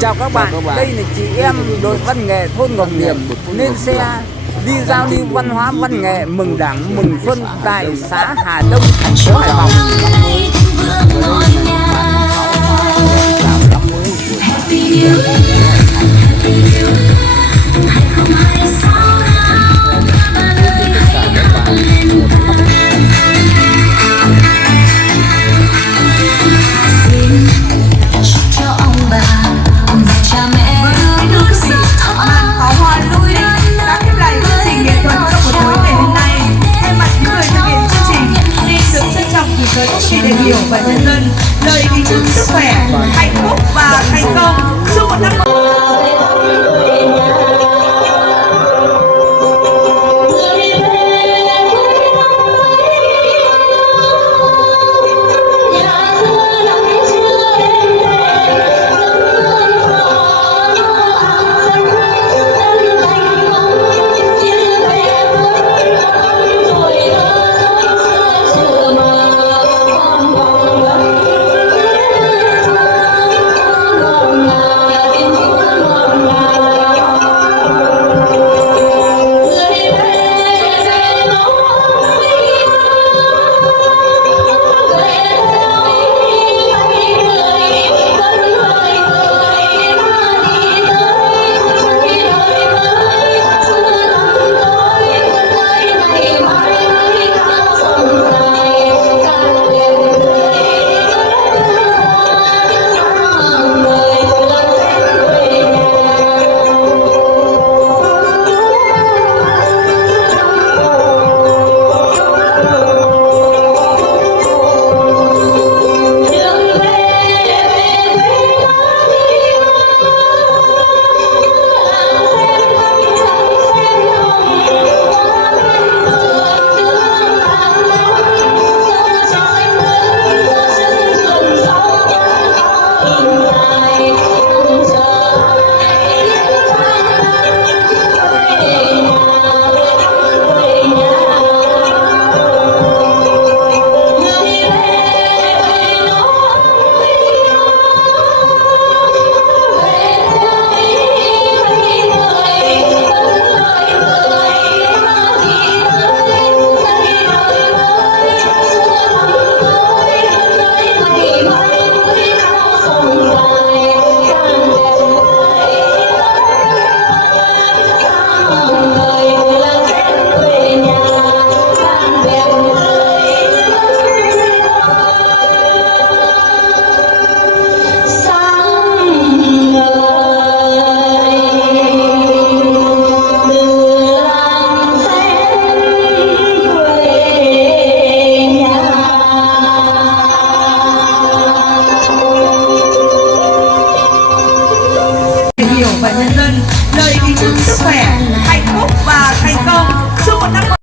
Chào các bạn, đây là chị em đội văn nghệ thôn Ngọc Điểm lên xe đi giao lưu văn hóa văn nghệ mừng Đảng mừng Xuân tại xã Hà Đông, thành phố Hải Phòng. Chị để hiểu và nhân dân lời kính chúc sức khỏe, hạnh phúc và thành công. Chúc một năm và nhân dân lời kính chúc sức khỏe, hạnh phúc và thành công. Chúc một năm